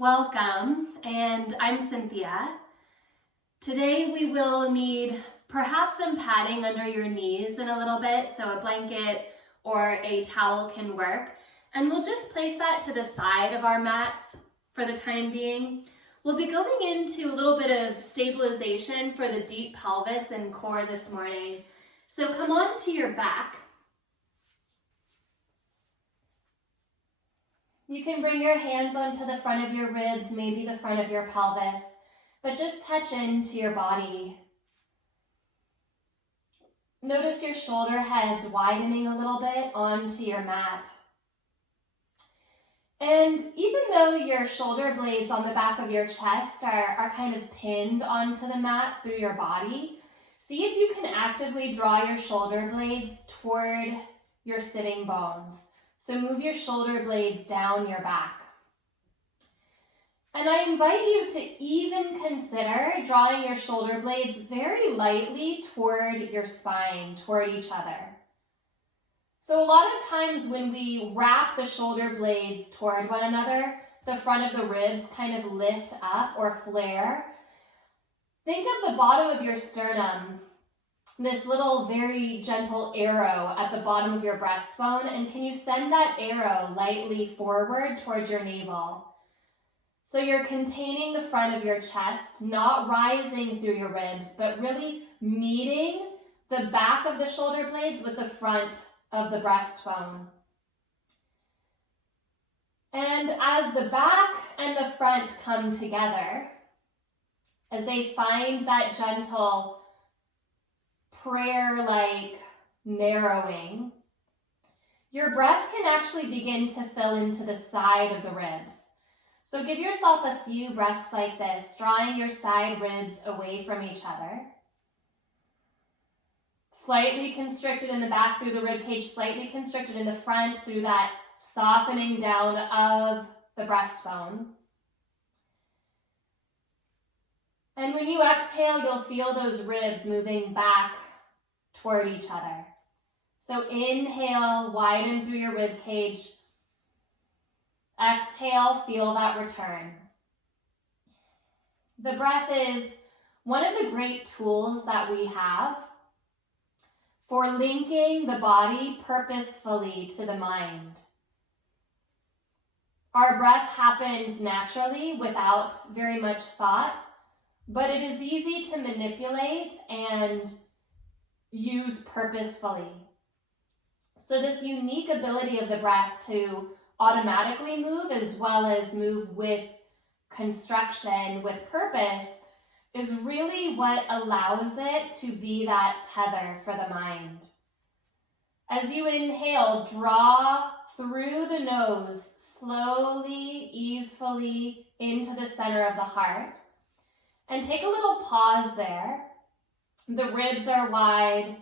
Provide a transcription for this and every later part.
Welcome, and I'm Cynthia. Today we will need perhaps some padding under your knees in a little bit, so a blanket or a towel can work. And we'll just place that to the side of our mats for the time being. We'll be going into a little bit of stabilization for the deep pelvis and core this morning. So come on to your back. You can bring your hands onto the front of your ribs, maybe the front of your pelvis, but just touch into your body. Notice your shoulder heads widening a little bit onto your mat. And even though your shoulder blades on the back of your chest are kind of pinned onto the mat through your body, see if you can actively draw your shoulder blades toward your sitting bones. So move your shoulder blades down your back. And I invite you to even consider drawing your shoulder blades very lightly toward your spine, toward each other. So a lot of times when we wrap the shoulder blades toward one another, the front of the ribs kind of lift up or flare. Think of the bottom of your sternum, this little very gentle arrow at the bottom of your breastbone, and can you send that arrow lightly forward towards your navel? So you're containing the front of your chest, not rising through your ribs, but really meeting the back of the shoulder blades with the front of the breastbone. And as the back and the front come together, as they find that gentle prayer-like narrowing, your breath can actually begin to fill into the side of the ribs. So give yourself a few breaths like this, drawing your side ribs away from each other. Slightly constricted in the back through the rib cage, slightly constricted in the front through that softening down of the breastbone. And when you exhale, you'll feel those ribs moving back toward each other. So inhale, widen through your rib cage. Exhale, feel that return. The breath is one of the great tools that we have for linking the body purposefully to the mind. Our breath happens naturally without very much thought, but it is easy to manipulate and use purposefully. So this unique ability of the breath to automatically move as well as move with construction, with purpose, is really what allows it to be that tether for the mind. As you inhale, draw through the nose, slowly, easefully into the center of the heart. And take a little pause there. The ribs are wide.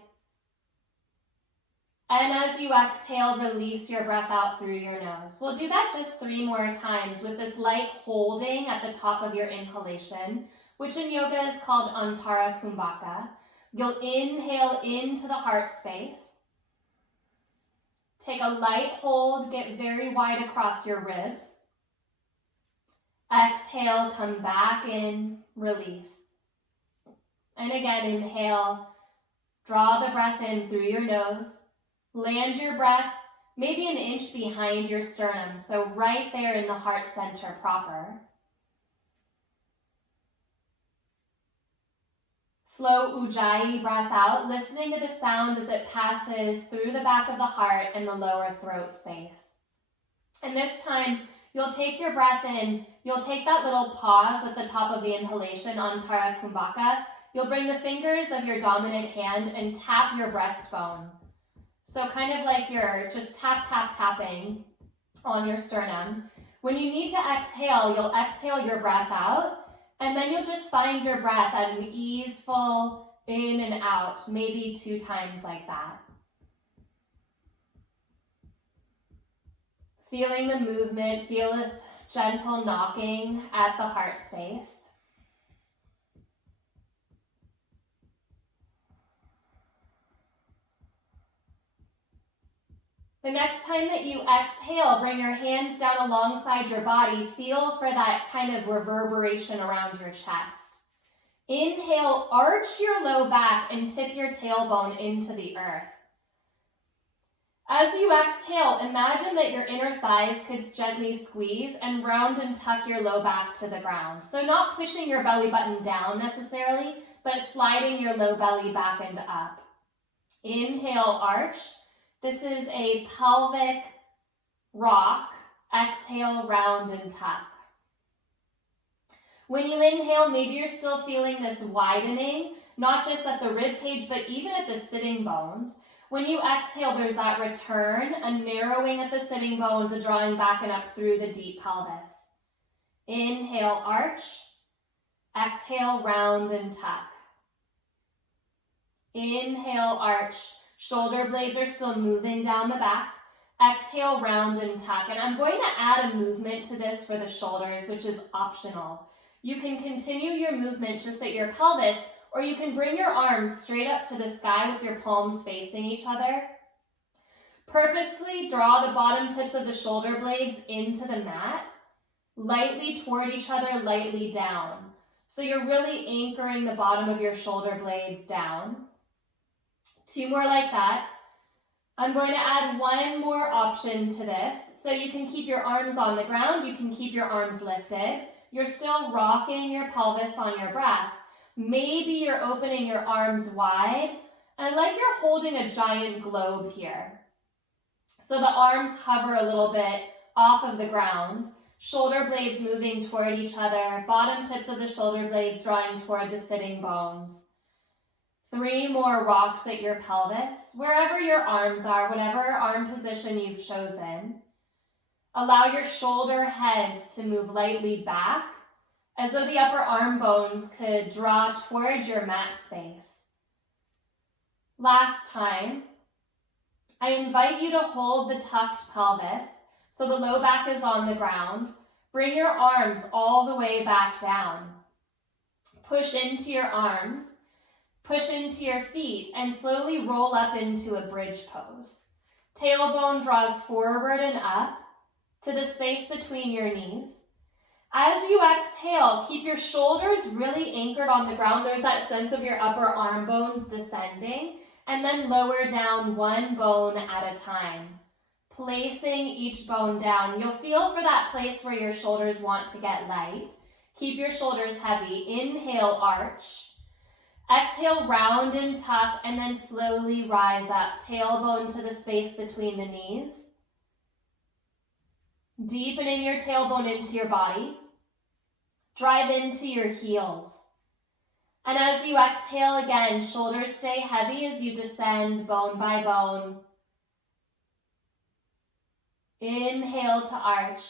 And as you exhale, release your breath out through your nose. We'll do that just 3 more times with this light holding at the top of your inhalation, which in yoga is called Antara Kumbhaka. You'll inhale into the heart space. Take a light hold, get very wide across your ribs. Exhale, come back in, release. And again, inhale, draw the breath in through your nose. Land your breath maybe an inch behind your sternum, so right there in the heart center proper. Slow Ujjayi breath out, listening to the sound as it passes through the back of the heart and the lower throat space. And this time, you'll take your breath in, you'll take that little pause at the top of the inhalation, Antara Kumbhaka. You'll bring the fingers of your dominant hand and tap your breastbone. So kind of like you're just tapping on your sternum. When you need to exhale, you'll exhale your breath out, and then you'll just find your breath at an easeful in and out, maybe 2 times like that. Feeling the movement, feel this gentle knocking at the heart space. The next time that you exhale, bring your hands down alongside your body. Feel for that kind of reverberation around your chest. Inhale, arch your low back and tip your tailbone into the earth. As you exhale, imagine that your inner thighs could gently squeeze and round and tuck your low back to the ground. So not pushing your belly button down necessarily, but sliding your low belly back and up. Inhale, arch. This is a pelvic rock. Exhale, round and tuck. When you inhale, maybe you're still feeling this widening, not just at the rib cage, but even at the sitting bones. When you exhale, there's that return, a narrowing at the sitting bones, a drawing back and up through the deep pelvis. Inhale, arch. Exhale, round and tuck. Inhale, arch. Shoulder blades are still moving down the back. Exhale, round and tuck. And I'm going to add a movement to this for the shoulders, which is optional. You can continue your movement just at your pelvis, or you can bring your arms straight up to the sky with your palms facing each other. Purposely draw the bottom tips of the shoulder blades into the mat, lightly toward each other, lightly down. So you're really anchoring the bottom of your shoulder blades down. 2 more like that. I'm going to add 1 more option to this. So you can keep your arms on the ground, you can keep your arms lifted. You're still rocking your pelvis on your breath. Maybe you're opening your arms wide and like you're holding a giant globe here. So the arms hover a little bit off of the ground, shoulder blades moving toward each other, bottom tips of the shoulder blades drawing toward the sitting bones. 3 more rocks at your pelvis, wherever your arms are, whatever arm position you've chosen. Allow your shoulder heads to move lightly back, as though the upper arm bones could draw towards your mat space. Last time, I invite you to hold the tucked pelvis, so the low back is on the ground. Bring your arms all the way back down. Push into your arms, push into your feet, and slowly roll up into a bridge pose. Tailbone draws forward and up to the space between your knees. As you exhale, keep your shoulders really anchored on the ground. There's that sense of your upper arm bones descending, and then lower down 1 bone at a time. Placing each bone down. You'll feel for that place where your shoulders want to get light. Keep your shoulders heavy. Inhale, arch. Exhale, round and tuck, and then slowly rise up. Tailbone to the space between the knees. Deepening your tailbone into your body. Drive into your heels. And as you exhale again, shoulders stay heavy as you descend bone by bone. Inhale to arch.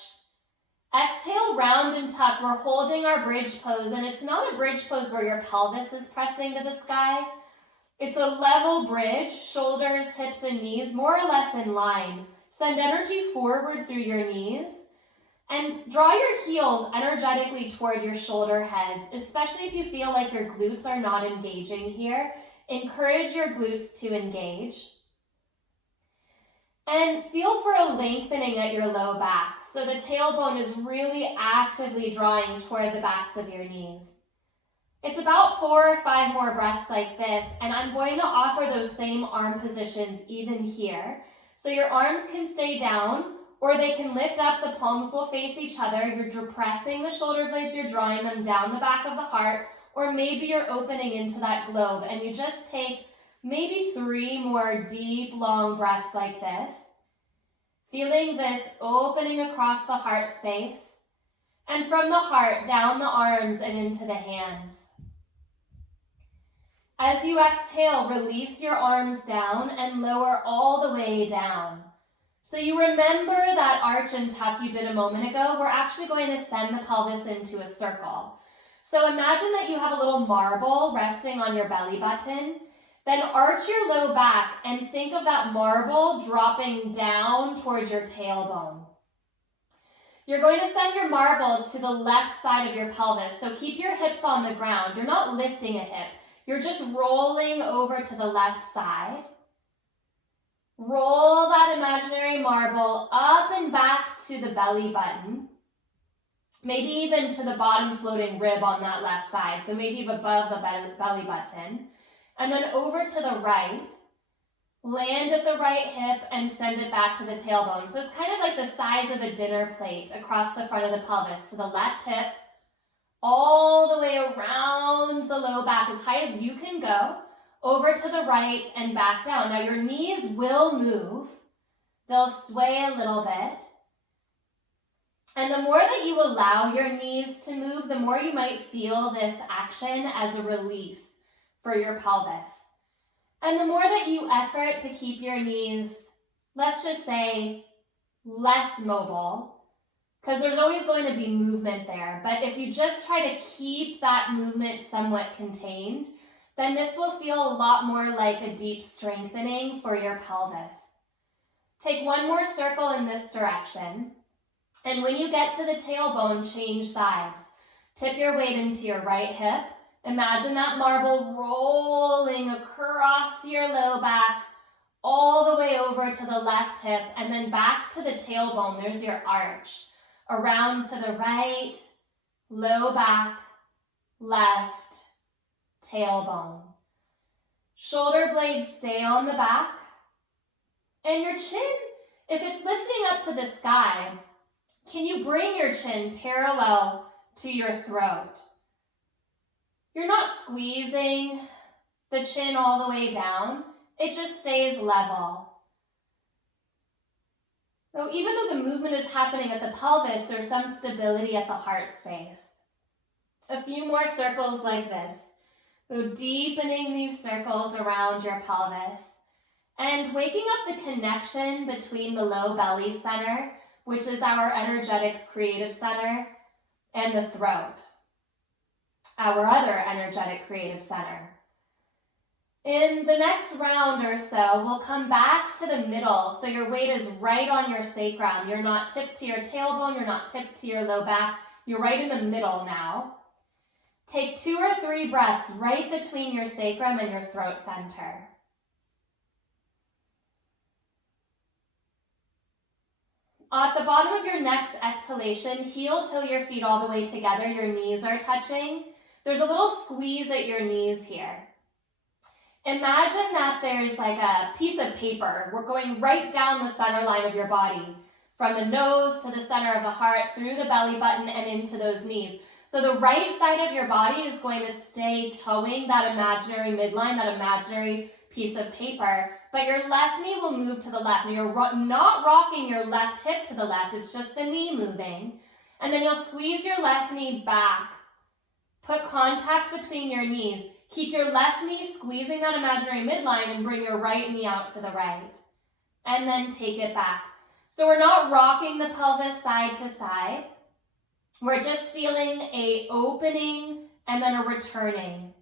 Exhale, round and tuck. We're holding our bridge pose, and it's not a bridge pose where your pelvis is pressing to the sky. It's a level bridge, shoulders, hips, and knees more or less in line. Send energy forward through your knees and draw your heels energetically toward your shoulder heads, especially if you feel like your glutes are not engaging here. Encourage your glutes to engage. And feel for a lengthening at your low back. So the tailbone is really actively drawing toward the backs of your knees. It's about 4 or 5 more breaths like this, and I'm going to offer those same arm positions even here. So your arms can stay down, or they can lift up, the palms will face each other. You're depressing the shoulder blades, you're drawing them down the back of the heart, or maybe you're opening into that globe, and you just take maybe 3 more deep, long breaths like this. Feeling this opening across the heart space, and from the heart, down the arms and into the hands. As you exhale, release your arms down and lower all the way down. So you remember that arch and tuck you did a moment ago? We're actually going to send the pelvis into a circle. So imagine that you have a little marble resting on your belly button. Then arch your low back and think of that marble dropping down towards your tailbone. You're going to send your marble to the left side of your pelvis. So keep your hips on the ground. You're not lifting a hip. You're just rolling over to the left side. Roll that imaginary marble up and back to the belly button, maybe even to the bottom floating rib on that left side, so maybe above the belly button, and then over to the right, land at the right hip and send it back to the tailbone. So it's kind of like the size of a dinner plate across the front of the pelvis, to the left hip, all the way around the low back as high as you can go, over to the right and back down. Now your knees will move. They'll sway a little bit. And the more that you allow your knees to move, the more you might feel this action as a release for your pelvis. And the more that you effort to keep your knees, let's just say, less mobile, because there's always going to be movement there. But if you just try to keep that movement somewhat contained, then this will feel a lot more like a deep strengthening for your pelvis. Take one more circle in this direction. And when you get to the tailbone, change sides. Tip your weight into your right hip. Imagine that marble rolling across your low back, all the way over to the left hip, and then back to the tailbone. There's your arch. Around to the right, low back, left, tailbone. Shoulder blades stay on the back. And your chin, if it's lifting up to the sky, can you bring your chin parallel to your throat? You're not squeezing the chin all the way down. It just stays level. So even though the movement is happening at the pelvis, there's some stability at the heart space. A few more circles like this. So deepening these circles around your pelvis and waking up the connection between the low belly center, which is our energetic creative center, and the throat, our other energetic creative center. In the next round or so, we'll come back to the middle, so your weight is right on your sacrum. You're not tipped to your tailbone, you're not tipped to your low back, you're right in the middle now. Take 2 or 3 breaths right between your sacrum and your throat center. At the bottom of your next exhalation, heel toe your feet all the way together, your knees are touching. There's a little squeeze at your knees here. Imagine that there's like a piece of paper. We're going right down the center line of your body, from the nose to the center of the heart, through the belly button and into those knees. So the right side of your body is going to stay towing that imaginary midline, that imaginary piece of paper, but your left knee will move to the left. And you're not rocking your left hip to the left, it's just the knee moving. And then you'll squeeze your left knee back. Put contact between your knees. Keep your left knee squeezing that imaginary midline and bring your right knee out to the right. And then take it back. So we're not rocking the pelvis side to side. We're just feeling a opening and then a returning.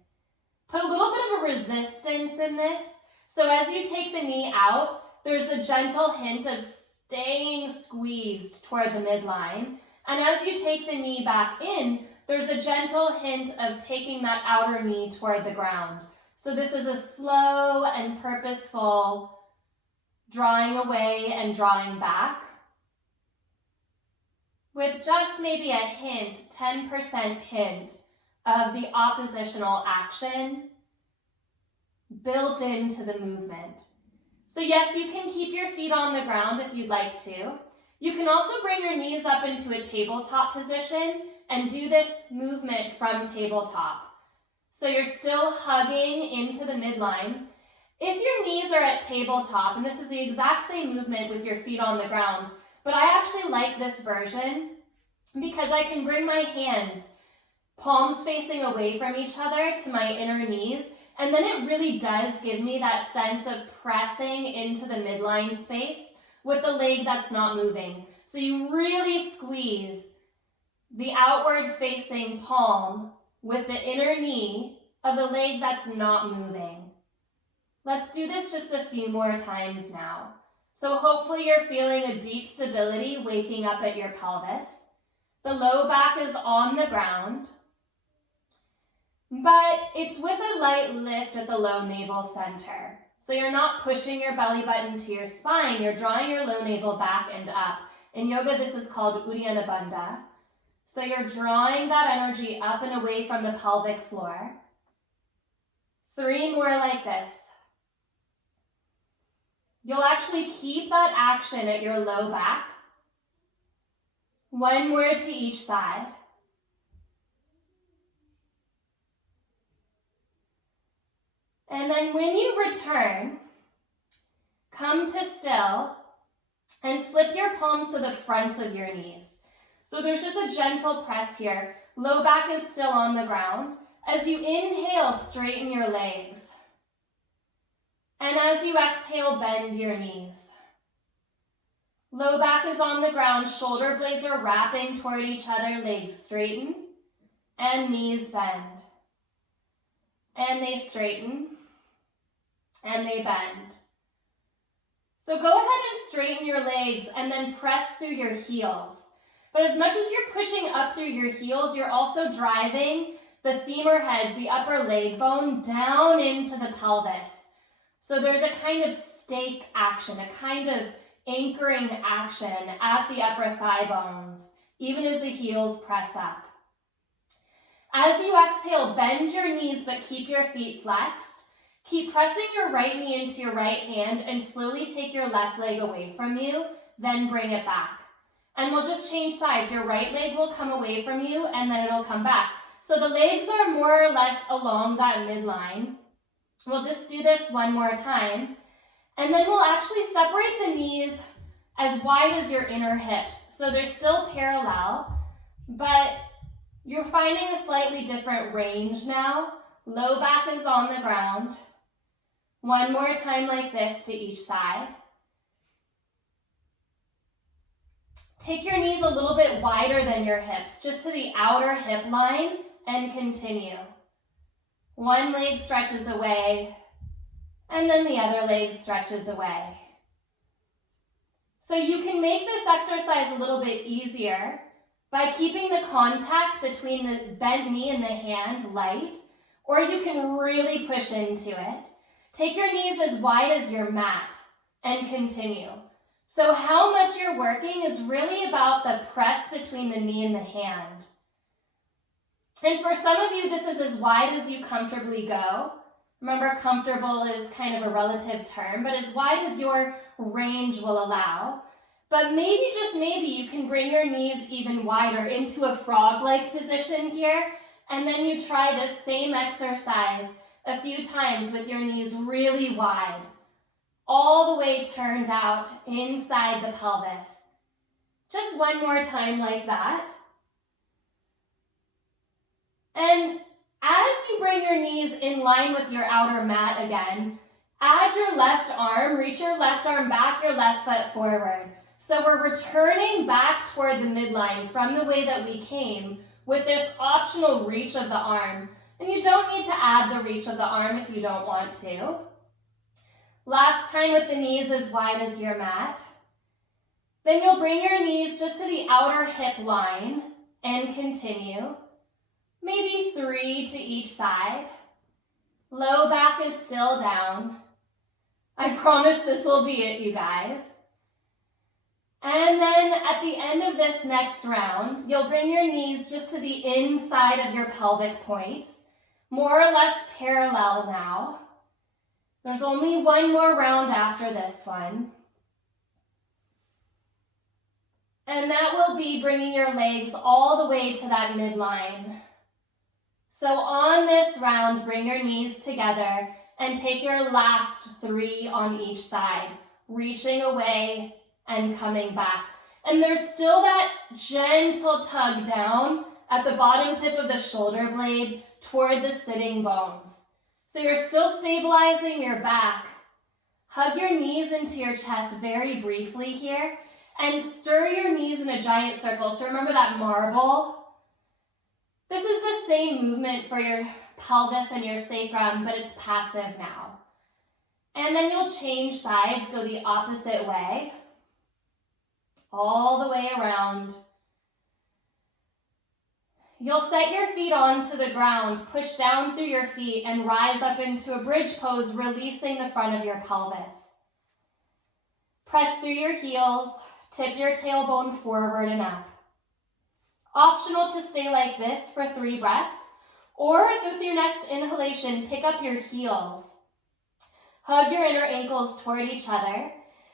Put a little bit of a resistance in this. So as you take the knee out, there's a gentle hint of staying squeezed toward the midline. And as you take the knee back in, there's a gentle hint of taking that outer knee toward the ground. So this is a slow and purposeful drawing away and drawing back, with just maybe a hint, 10% hint, of the oppositional action built into the movement. So yes, you can keep your feet on the ground if you'd like to. You can also bring your knees up into a tabletop position and do this movement from tabletop. So you're still hugging into the midline. If your knees are at tabletop, and this is the exact same movement with your feet on the ground, but I actually like this version because I can bring my hands, palms facing away from each other, to my inner knees, and then it really does give me that sense of pressing into the midline space with the leg that's not moving. So you really squeeze the outward facing palm with the inner knee of the leg that's not moving. Let's do this just a few more times now. So hopefully you're feeling a deep stability waking up at your pelvis. The low back is on the ground, but it's with a light lift at the low navel center. So you're not pushing your belly button to your spine, you're drawing your low navel back and up. In yoga, this is called Uddiyana Bandha. So you're drawing that energy up and away from the pelvic floor. 3 more like this. You'll actually keep that action at your low back. 1 more to each side. And then when you return, come to still and slip your palms to the fronts of your knees. So there's just a gentle press here. Low back is still on the ground. As you inhale, straighten your legs. And as you exhale, bend your knees. Low back is on the ground, shoulder blades are wrapping toward each other, legs straighten, and knees bend. And they straighten, and they bend. So go ahead and straighten your legs and then press through your heels. But as much as you're pushing up through your heels, you're also driving the femur heads, the upper leg bone, down into the pelvis. So there's a kind of stake action, a kind of anchoring action at the upper thigh bones, even as the heels press up. As you exhale, bend your knees but keep your feet flexed. Keep pressing your right knee into your right hand and slowly take your left leg away from you, then bring it back. And we'll just change sides. Your right leg will come away from you and then it'll come back. So the legs are more or less along that midline. We'll just do this 1 more time. And then we'll actually separate the knees as wide as your inner hips. So they're still parallel, but you're finding a slightly different range now. Low back is on the ground. 1 more time like this to each side. Take your knees a little bit wider than your hips, just to the outer hip line, and continue. 1 leg stretches away, and then the other leg stretches away. So you can make this exercise a little bit easier by keeping the contact between the bent knee and the hand light, or you can really push into it. Take your knees as wide as your mat and continue. So how much you're working is really about the press between the knee and the hand. And for some of you, this is as wide as you comfortably go. Remember, comfortable is kind of a relative term, but as wide as your range will allow. But maybe, just maybe, you can bring your knees even wider into a frog-like position here, and then you try this same exercise a few times with your knees really wide, all the way turned out inside the pelvis. Just 1 more time like that. And as you bring your knees in line with your outer mat again, add your left arm, reach your left arm back, your left foot forward. So we're returning back toward the midline from the way that we came with this optional reach of the arm. And you don't need to add the reach of the arm if you don't want to. Last time with the knees as wide as your mat. Then you'll bring your knees just to the outer hip line and continue. Maybe 3 to each side. Low back is still down. I promise this will be it, you guys. And then at the end of this next round, you'll bring your knees just to the inside of your pelvic points, more or less parallel now. There's only 1 more round after this one. And that will be bringing your legs all the way to that midline. So on this round, bring your knees together and take your last 3 on each side, reaching away and coming back. And there's still that gentle tug down at the bottom tip of the shoulder blade toward the sitting bones. So you're still stabilizing your back. Hug your knees into your chest very briefly here and stir your knees in a giant circle. So remember that marble? This is the same movement for your pelvis and your sacrum, but it's passive now. And then you'll change sides, go the opposite way, all the way around. You'll set your feet onto the ground, push down through your feet, and rise up into a bridge pose, releasing the front of your pelvis. Press through your heels, tip your tailbone forward and up. Optional to stay like this for 3 breaths, or with your next inhalation, pick up your heels. Hug your inner ankles toward each other.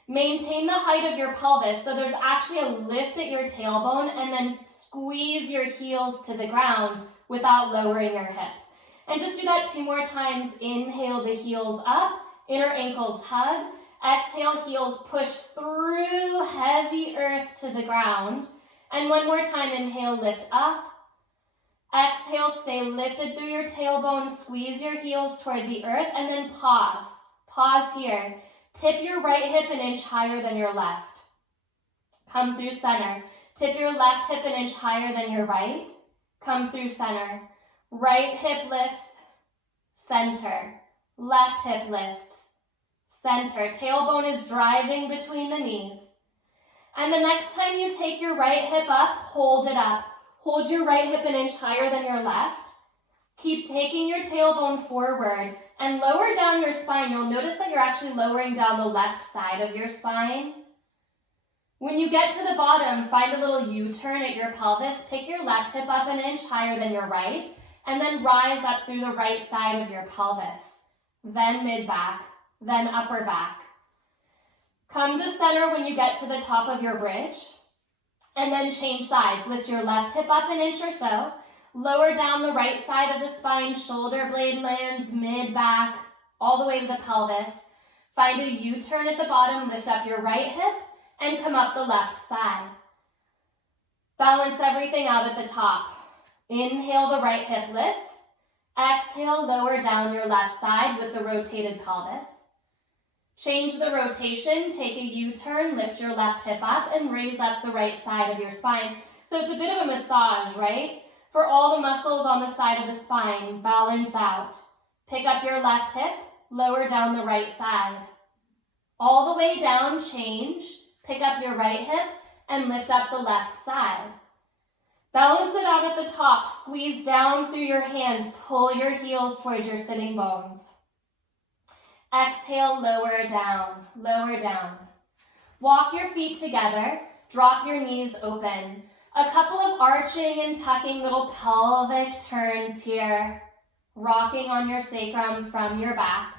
Maintain the height of your pelvis so there's actually a lift at your tailbone, and then squeeze your heels to the ground without lowering your hips. And just do that 2 more times. Inhale the heels up, inner ankles hug. Exhale, heels push through heavy earth to the ground. And 1 more time, inhale, lift up. Exhale, stay lifted through your tailbone, squeeze your heels toward the earth, and then pause. Pause here. Tip your right hip an inch higher than your left. Come through center. Tip your left hip an inch higher than your right. Come through center. Right hip lifts, center. Left hip lifts, center. Tailbone is driving between the knees. And the next time you take your right hip up, hold it up. Hold your right hip an inch higher than your left. Keep taking your tailbone forward and lower down your spine. You'll notice that you're actually lowering down the left side of your spine. When you get to the bottom, find a little U-turn at your pelvis. Pick your left hip up an inch higher than your right, and then rise up through the right side of your pelvis. Then mid-back, then upper back. Come to center when you get to the top of your bridge, and then change sides. Lift your left hip up an inch or so. Lower down the right side of the spine, shoulder blade lands mid-back, all the way to the pelvis. Find a U-turn at the bottom, lift up your right hip, and come up the left side. Balance everything out at the top. Inhale, the right hip lifts. Exhale, lower down your left side with the rotated pelvis. Change the rotation, take a U-turn, lift your left hip up, and raise up the right side of your spine. So it's a bit of a massage, right? For all the muscles on the side of the spine, balance out. Pick up your left hip, lower down the right side. All the way down, change. Pick up your right hip and lift up the left side. Balance it out at the top. Squeeze down through your hands. Pull your heels towards your sitting bones. Exhale, lower down, lower down. Walk your feet together. Drop your knees open. A couple of arching and tucking little pelvic turns here, rocking on your sacrum from your back.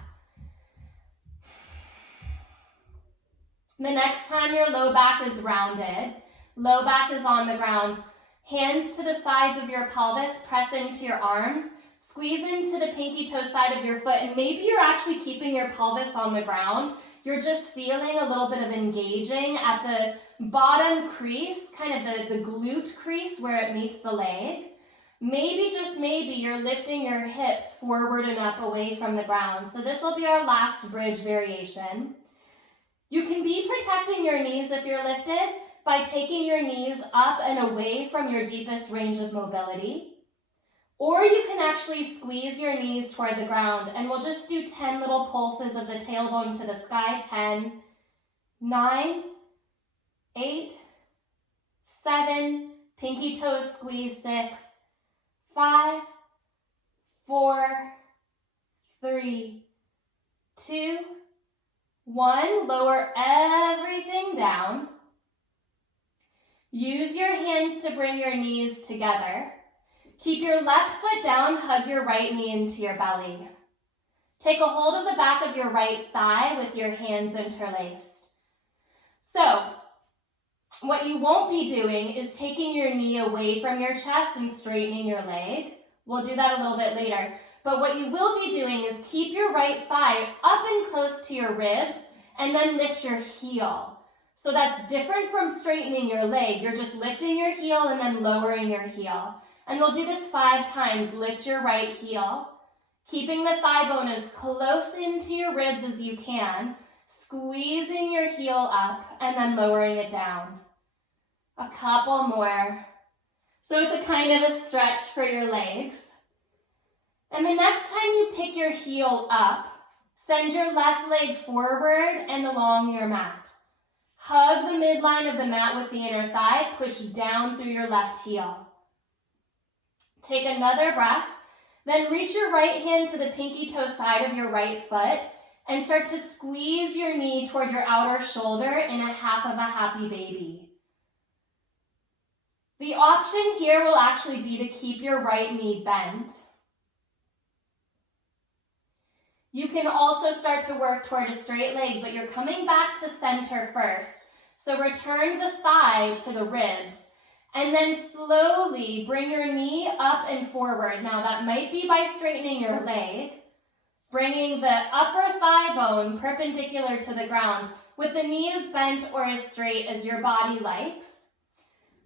The next time your low back is rounded, low back is on the ground, hands to the sides of your pelvis, press into your arms, squeeze into the pinky toe side of your foot, and maybe you're actually keeping your pelvis on the ground. You're just feeling a little bit of engaging at the bottom crease, kind of the glute crease where it meets the leg. Maybe, just maybe, you're lifting your hips forward and up away from the ground. So this will be our last bridge variation. You can be protecting your knees if you're lifted by taking your knees up and away from your deepest range of mobility. Or you can actually squeeze your knees toward the ground, and we'll just do 10 little pulses of the tailbone to the sky. 10, 9, 8, 7, pinky toes squeeze. 6, 5, 4, 3, 2, 1. Lower everything down. Use your hands to bring your knees together. Keep your left foot down, hug your right knee into your belly. Take a hold of the back of your right thigh with your hands interlaced. So, what you won't be doing is taking your knee away from your chest and straightening your leg. We'll do that a little bit later. But what you will be doing is keep your right thigh up and close to your ribs and then lift your heel. So that's different from straightening your leg. You're just lifting your heel and then lowering your heel. And we'll do this 5 times. Lift your right heel, keeping the thigh bone as close into your ribs as you can, squeezing your heel up and then lowering it down. A couple more. So it's a kind of a stretch for your legs. And the next time you pick your heel up, send your left leg forward and along your mat. Hug the midline of the mat with the inner thigh, push down through your left heel. Take another breath. Then reach your right hand to the pinky toe side of your right foot and start to squeeze your knee toward your outer shoulder in a half of a happy baby. The option here will actually be to keep your right knee bent. You can also start to work toward a straight leg, but you're coming back to center first. So return the thigh to the ribs, and then slowly bring your knee up and forward. Now that might be by straightening your leg, bringing the upper thigh bone perpendicular to the ground with the knee as bent or as straight as your body likes.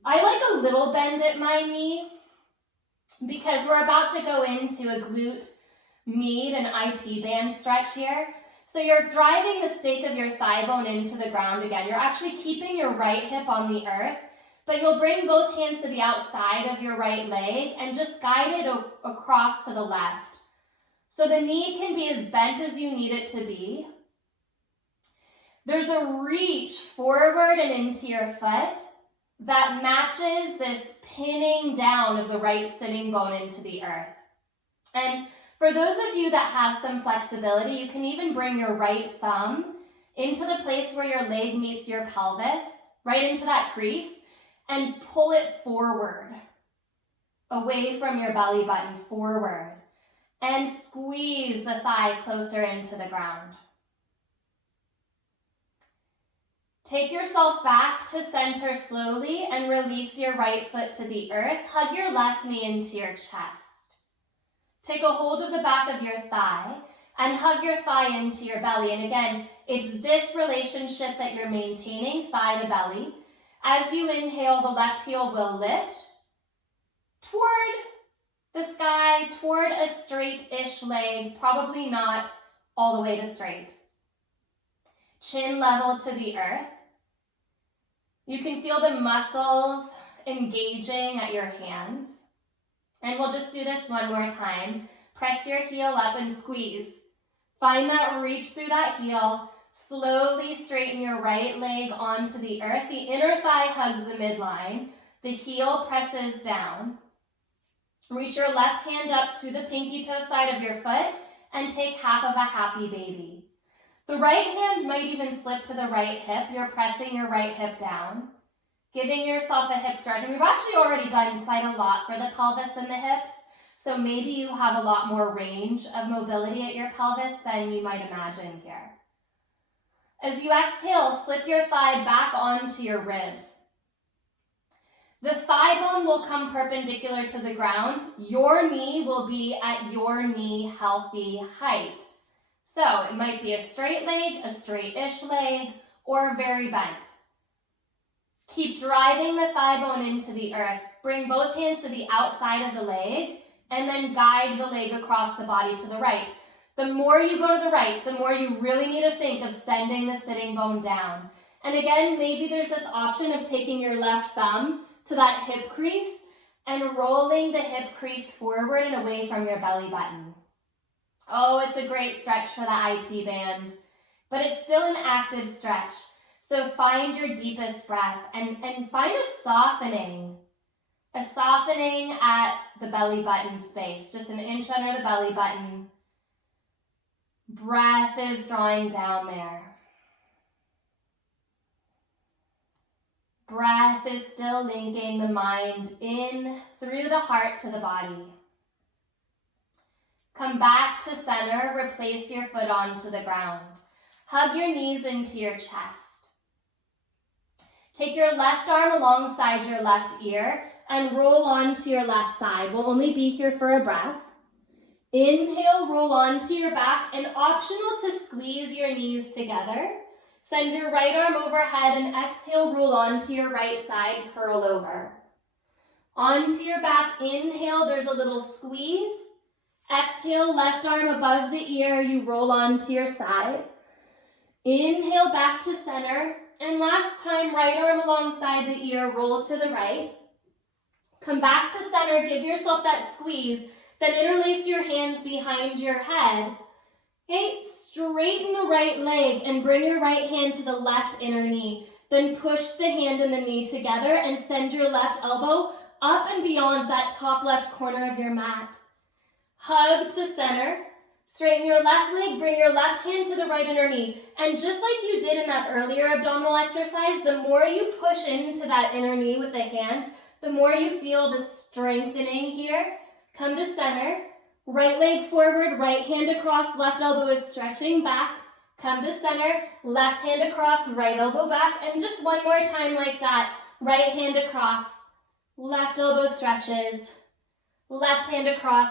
I like a little bend at my knee because we're about to go into a glute med and IT band stretch here. So you're driving the stake of your thigh bone into the ground again. You're actually keeping your right hip on the earth, but you'll bring both hands to the outside of your right leg and just guide it across to the left. So the knee can be as bent as you need it to be. There's a reach forward and into your foot that matches this pinning down of the right sitting bone into the earth. And for those of you that have some flexibility, you can even bring your right thumb into the place where your leg meets your pelvis, right into that crease, and pull it forward, away from your belly button, forward, and squeeze the thigh closer into the ground. Take yourself back to center slowly and release your right foot to the earth. Hug your left knee into your chest. Take a hold of the back of your thigh and hug your thigh into your belly. And again, it's this relationship that you're maintaining, thigh to belly. As you inhale, the left heel will lift toward the sky, toward a straight-ish leg, probably not all the way to straight. Chin level to the earth. You can feel the muscles engaging at your hands. And we'll just do this one more time. Press your heel up and squeeze. Find that reach through that heel. Slowly straighten your right leg onto the earth. The inner thigh hugs the midline. The heel presses down. Reach your left hand up to the pinky toe side of your foot and take half of a happy baby. The right hand might even slip to the right hip. You're pressing your right hip down, giving yourself a hip stretch. And we've actually already done quite a lot for the pelvis and the hips, so maybe you have a lot more range of mobility at your pelvis than you might imagine here. As you exhale, slip your thigh back onto your ribs. The thigh bone will come perpendicular to the ground. Your knee will be at your knee healthy height. So it might be a straight leg, a straight-ish leg, or very bent. Keep driving the thigh bone into the earth. Bring both hands to the outside of the leg, and then guide the leg across the body to the right. The more you go to the right, the more you really need to think of sending the sitting bone down. And again, maybe there's this option of taking your left thumb to that hip crease and rolling the hip crease forward and away from your belly button. Oh, it's a great stretch for the IT band, but it's still an active stretch. So find your deepest breath and find a softening at the belly button space, just an inch under the belly button. Breath is drawing down there. Breath is still linking the mind in through the heart to the body. Come back to center, replace your foot onto the ground. Hug your knees into your chest. Take your left arm alongside your left ear and roll onto your left side. We'll only be here for a breath. Inhale, roll onto your back, and optional to squeeze your knees together. Send your right arm overhead and exhale, roll onto your right side, curl over. Onto your back, inhale, there's a little squeeze. Exhale, left arm above the ear, you roll onto your side. Inhale, back to center. And last time, right arm alongside the ear, roll to the right. Come back to center, give yourself that squeeze. Then interlace your hands behind your head. Okay, straighten the right leg and bring your right hand to the left inner knee. Then push the hand and the knee together and send your left elbow up and beyond that top left corner of your mat. Hug to center. Straighten your left leg, bring your left hand to the right inner knee. And just like you did in that earlier abdominal exercise, the more you push into that inner knee with the hand, the more you feel the strengthening here. Come to center. Right leg forward, right hand across, left elbow is stretching back. Come to center, left hand across, right elbow back. And just one more time like that. Right hand across, left elbow stretches, left hand across,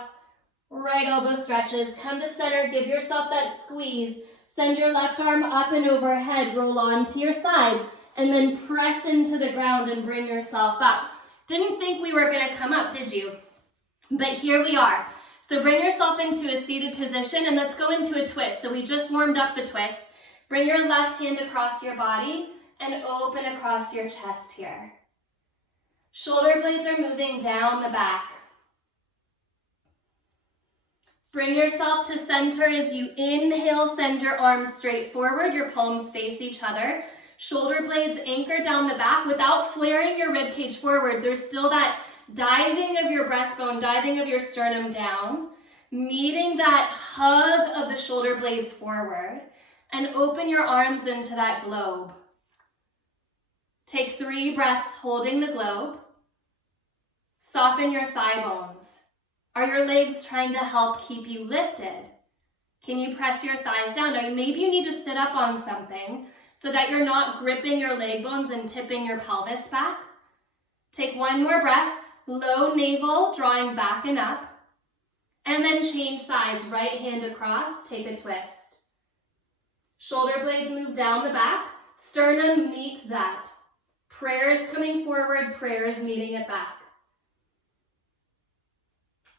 right elbow stretches. Come to center, give yourself that squeeze. Send your left arm up and overhead, roll on to your side, and then press into the ground and bring yourself up. Didn't think we were gonna come up, did you? But here we are. So bring yourself into a seated position and let's go into a twist. So we just warmed up the twist. Bring your left hand across your body and open across your chest here. Shoulder blades are moving down the back. Bring yourself to center as you inhale, send your arms straight forward, your palms face each other. Shoulder blades anchor down the back without flaring your rib cage forward. There's still that diving of your breastbone, diving of your sternum down, meeting that hug of the shoulder blades forward, and open your arms into that globe. Take 3 breaths holding the globe. Soften your thigh bones. Are your legs trying to help keep you lifted? Can you press your thighs down? Now, maybe you need to sit up on something so that you're not gripping your leg bones and tipping your pelvis back. Take one more breath, low navel, drawing back and up. And then change sides, right hand across, take a twist. Shoulder blades move down the back, sternum meets that. Prayers coming forward, prayers meeting it back.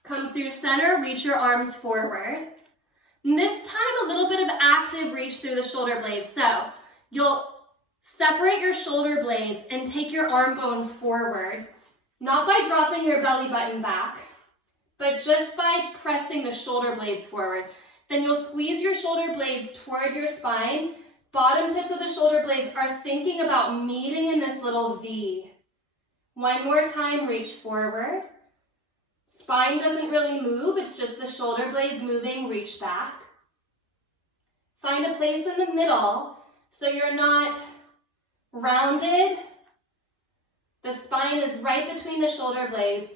Come through center, reach your arms forward. And this time, a little bit of active reach through the shoulder blades. So you'll separate your shoulder blades and take your arm bones forward, not by dropping your belly button back, but just by pressing the shoulder blades forward. Then you'll squeeze your shoulder blades toward your spine. Bottom tips of the shoulder blades are thinking about meeting in this little V. One more time, reach forward. Spine doesn't really move, it's just the shoulder blades moving, reach back. Find a place in the middle so you're not rounded. The spine is right between the shoulder blades.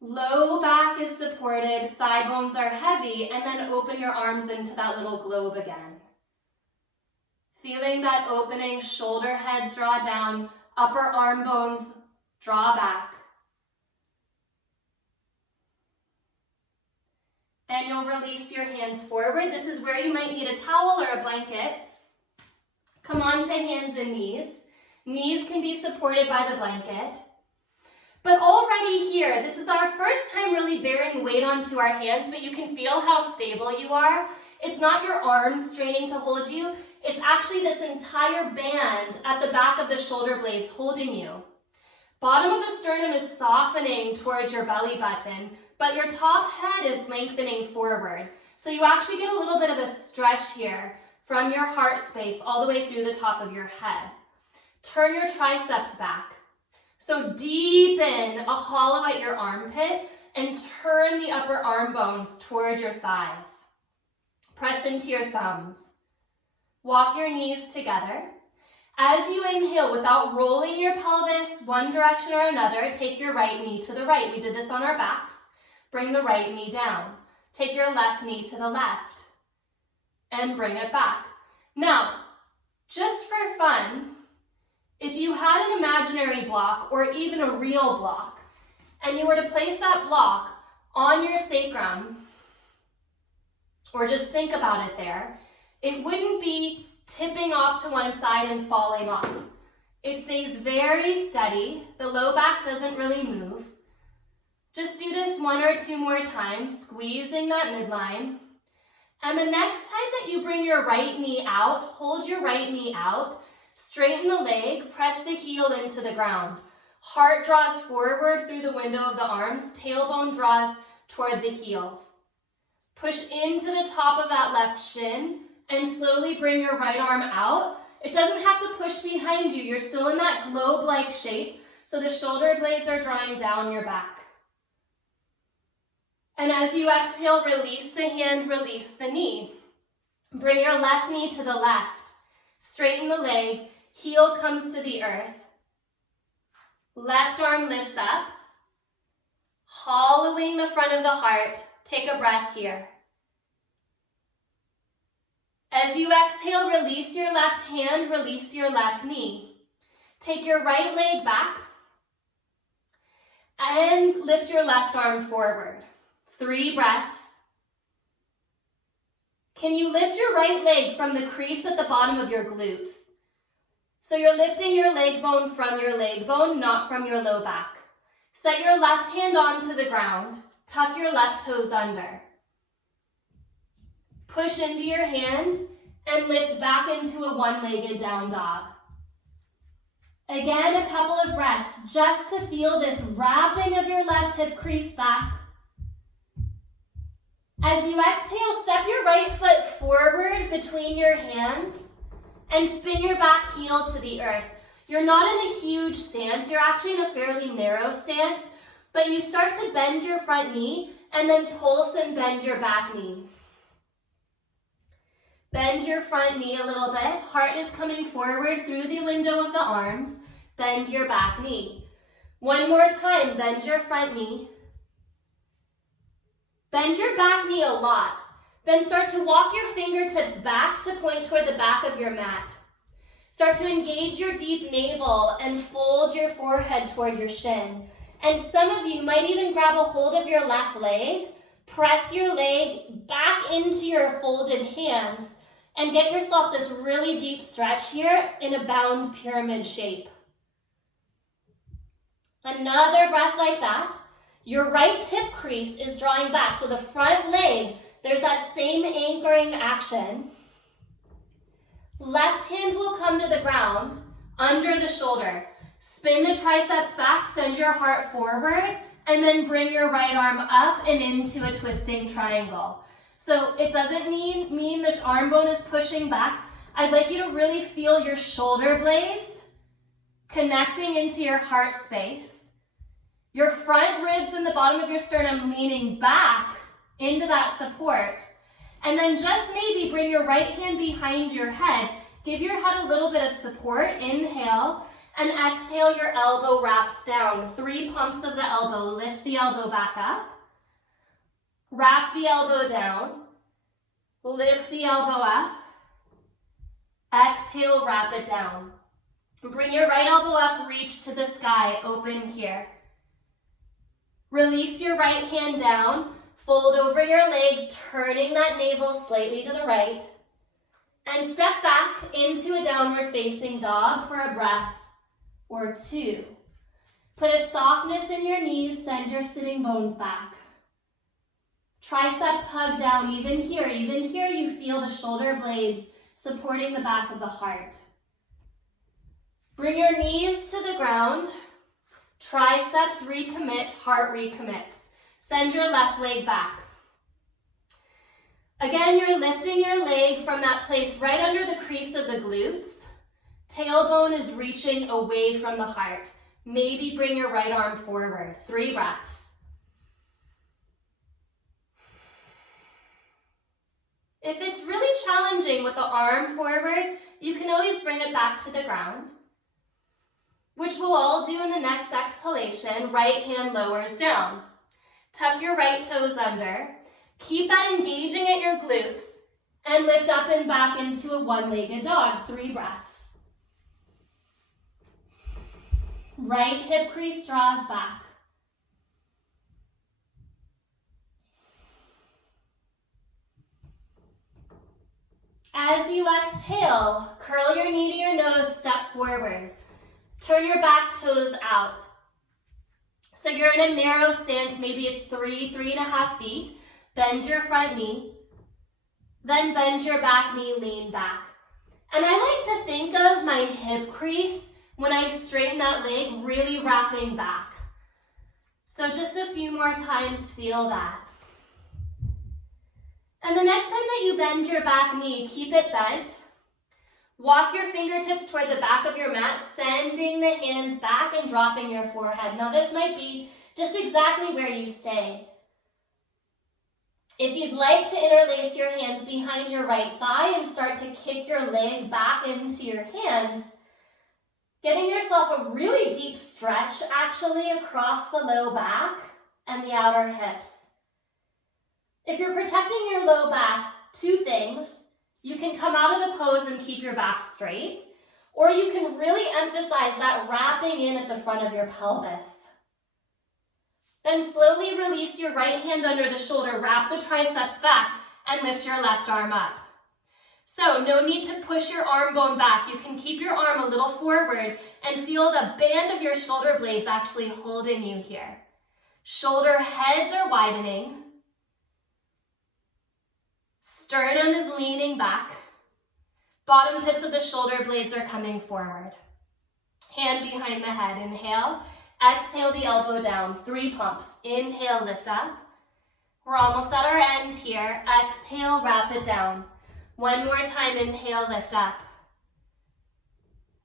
Low back is supported, thigh bones are heavy, and then open your arms into that little globe again. Feeling that opening, shoulder heads draw down, upper arm bones draw back. And you'll release your hands forward. This is where you might need a towel or a blanket. Come on to hands and knees. Knees can be supported by the blanket. But already here, this is our first time really bearing weight onto our hands, but you can feel how stable you are. It's not your arms straining to hold you. It's actually this entire band at the back of the shoulder blades holding you. Bottom of the sternum is softening towards your belly button, but your top head is lengthening forward. So you actually get a little bit of a stretch here from your heart space all the way through the top of your head. Turn your triceps back. So deepen a hollow at your armpit and turn the upper arm bones towards your thighs. Press into your thumbs. Walk your knees together. As you inhale, without rolling your pelvis one direction or another, take your right knee to the right. We did this on our backs. Bring the right knee down. Take your left knee to the left and bring it back. Now, just for fun, if you had an imaginary block or even a real block, and you were to place that block on your sacrum, or just think about it there, it wouldn't be tipping off to one side and falling off. It stays very steady. The low back doesn't really move. Just do this 1 or 2 more times, squeezing that midline. And the next time that you bring your right knee out, hold your right knee out, straighten the leg, press the heel into the ground. Heart draws forward through the window of the arms, tailbone draws toward the heels. Push into the top of that left shin and slowly bring your right arm out. It doesn't have to push behind you. You're still in that globe-like shape, So the shoulder blades are drawing down your back. And as you exhale, release the hand, release the knee. Bring your left knee to the left. Straighten the leg, heel comes to the earth. Left arm lifts up. Hollowing the front of the heart, take a breath here. As you exhale, release your left hand, release your left knee. Take your right leg back and lift your left arm forward. 3 breaths. Can you lift your right leg from the crease at the bottom of your glutes? So you're lifting your leg bone from your leg bone, not from your low back. Set your left hand onto the ground. Tuck your left toes under. Push into your hands and lift back into a one-legged down dog. Again, a couple of breaths just to feel this wrapping of your left hip crease back. As you exhale, step your right foot forward between your hands and spin your back heel to the earth. You're not in a huge stance, you're actually in a fairly narrow stance, but you start to bend your front knee and then pulse and bend your back knee. Bend your front knee a little bit, heart is coming forward through the window of the arms, bend your back knee. One more time, bend your front knee. Bend your back knee a lot. Then start to walk your fingertips back to point toward the back of your mat. Start to engage your deep navel and fold your forehead toward your shin. And some of you might even grab a hold of your left leg, press your leg back into your folded hands, and get yourself this really deep stretch here in a bound pyramid shape. Another breath like that. Your right hip crease is drawing back, so the front leg, there's that same anchoring action. Left hand will come to the ground, under the shoulder. Spin the triceps back, send your heart forward, and then bring your right arm up and into a twisting triangle. So it doesn't mean the arm bone is pushing back. I'd like you to really feel your shoulder blades connecting into your heart space. Your front ribs and the bottom of your sternum leaning back into that support. And then just maybe bring your right hand behind your head. Give your head a little bit of support. Inhale, and exhale, your elbow wraps down. 3 pumps of the elbow. Lift the elbow back up. Wrap the elbow down. Lift the elbow up. Exhale, wrap it down. Bring your right elbow up, reach to the sky, open here. Release your right hand down, fold over your leg, turning that navel slightly to the right, and step back into a downward facing dog for a breath or 2. Put a softness in your knees, send your sitting bones back. Triceps hug down, even here you feel the shoulder blades supporting the back of the heart. Bring your knees to the ground. Triceps recommit, heart recommits. Send your left leg back. Again, you're lifting your leg from that place right under the crease of the glutes. Tailbone is reaching away from the heart. Maybe bring your right arm forward. 3 breaths. If it's really challenging with the arm forward, you can always bring it back to the ground, which we'll all do in the next exhalation. Right hand lowers down. Tuck your right toes under. Keep that engaging at your glutes and lift up and back into a one-legged dog. 3 breaths. Right hip crease draws back. As you exhale, curl your knee to your nose, step forward. Turn your back toes out. So you're in a narrow stance, maybe it's 3.5 feet. Bend your front knee, then bend your back knee, lean back. And I like to think of my hip crease when I straighten that leg really wrapping back. So just a few more times, feel that. And the next time that you bend your back knee, keep it bent. Walk your fingertips toward the back of your mat, sending the hands back and dropping your forehead. Now this might be just exactly where you stay. If you'd like to interlace your hands behind your right thigh and start to kick your leg back into your hands, getting yourself a really deep stretch actually across the low back and the outer hips. If you're protecting your low back, two things. You can come out of the pose and keep your back straight, or you can really emphasize that wrapping in at the front of your pelvis. Then slowly release your right hand under the shoulder, wrap the triceps back, and lift your left arm up. So no need to push your arm bone back. You can keep your arm a little forward and feel the band of your shoulder blades actually holding you here. Shoulder heads are widening. Sternum is leaning back. Bottom tips of the shoulder blades are coming forward. Hand behind the head. Inhale. Exhale the elbow down. 3 pumps. Inhale, lift up. We're almost at our end here. Exhale, wrap it down. One more time. Inhale, lift up.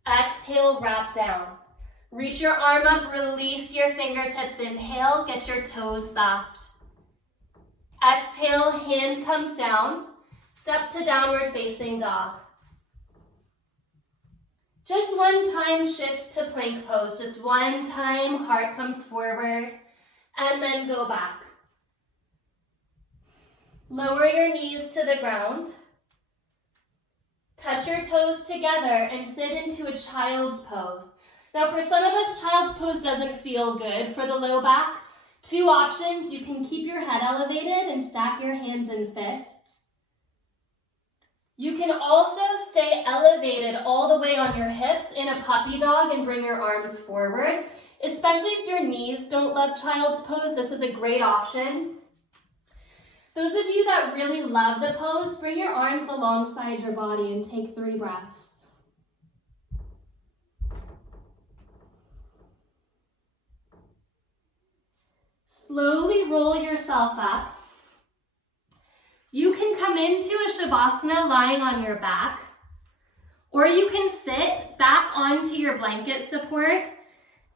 Exhale, wrap down. Reach your arm up. Release your fingertips. Inhale. Get your toes soft. Exhale, hand comes down. Step to downward facing dog. Just one time shift to plank pose. Just one time, heart comes forward, and then go back. Lower your knees to the ground. Touch your toes together and sit into a child's pose. Now for some of us, child's pose doesn't feel good for the low back. 2 options. You can keep your head elevated and stack your hands in fists. You can also stay elevated all the way on your hips in a puppy dog and bring your arms forward. Especially if your knees don't love child's pose, this is a great option. Those of you that really love the pose, bring your arms alongside your body and take 3 breaths. Slowly roll yourself up. You can come into a Shavasana lying on your back, or you can sit back onto your blanket support.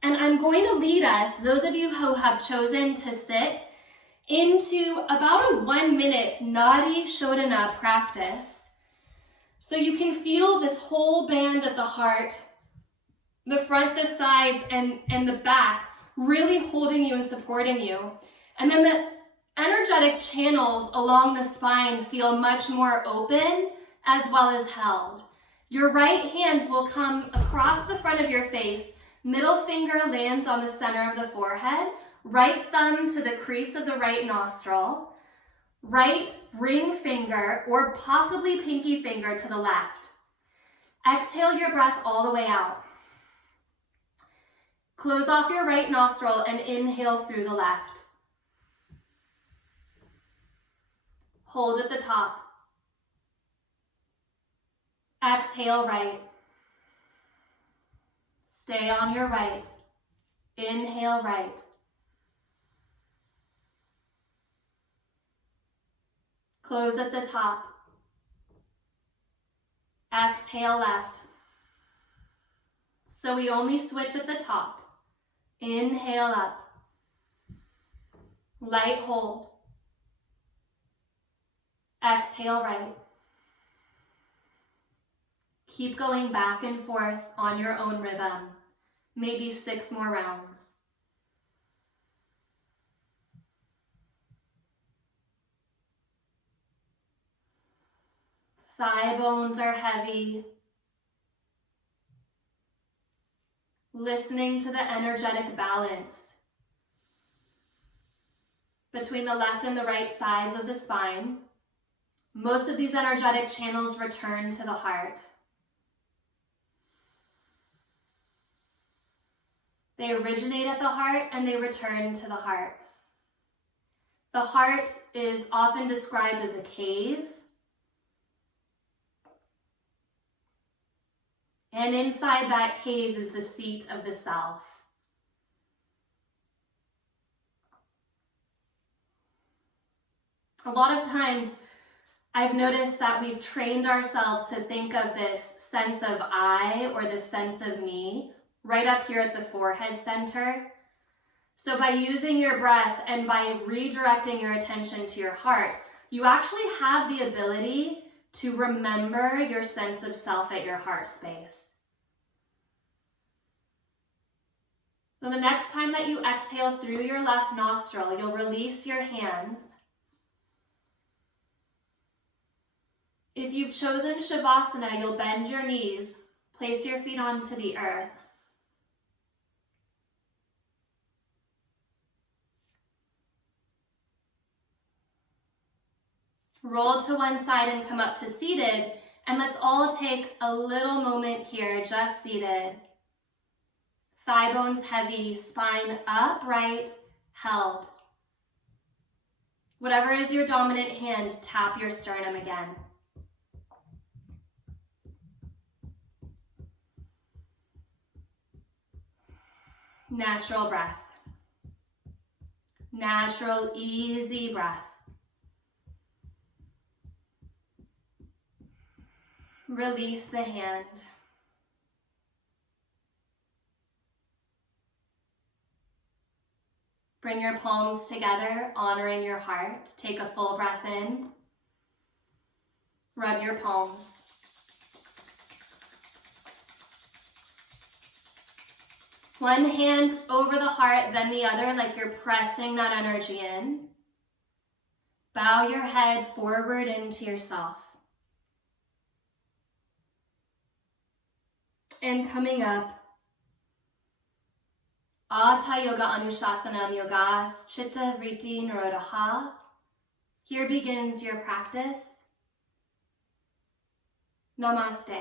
And I'm going to lead us, those of you who have chosen to sit, into about a 1-minute Nadi Shodhana practice. So you can feel this whole band at the heart, the front, the sides, and the back really holding you and supporting you. And then the energetic channels along the spine feel much more open as well as held. Your right hand will come across the front of your face. Middle finger lands on the center of the forehead. Right thumb to the crease of the right nostril. Right ring finger or possibly pinky finger to the left. Exhale your breath all the way out. Close off your right nostril and inhale through the left. Hold at the top. Exhale right. Stay on your right. Inhale right. Close at the top. Exhale left. So we only switch at the top. Inhale up. Light hold. Exhale right. Keep going back and forth on your own rhythm. Maybe 6 more rounds. Thigh bones are heavy. Listening to the energetic balance between the left and the right sides of the spine. Most of these energetic channels return to the heart. They originate at the heart and they return to the heart. The heart is often described as a cave. And inside that cave is the seat of the self. A lot of times I've noticed that we've trained ourselves to think of this sense of I or this sense of me right up here at the forehead center. So by using your breath and by redirecting your attention to your heart, you actually have the ability to remember your sense of self at your heart space. So the next time that you exhale through your left nostril, you'll release your hands. If you've chosen Shavasana, you'll bend your knees, place your feet onto the earth. Roll to one side and come up to seated, and let's all take a little moment here, just seated. Thigh bones heavy, spine upright, held. Whatever is your dominant hand, tap your sternum again. Natural breath. Natural, easy breath. Release the hand. Bring your palms together, honoring your heart. Take a full breath in. Rub your palms. One hand over the heart, then the other, like you're pressing that energy in. Bow your head forward into yourself. And coming up, Hatha Yoga Anushasanam Yogas Chitta Vritti Nirodha. Here begins your practice. Namaste.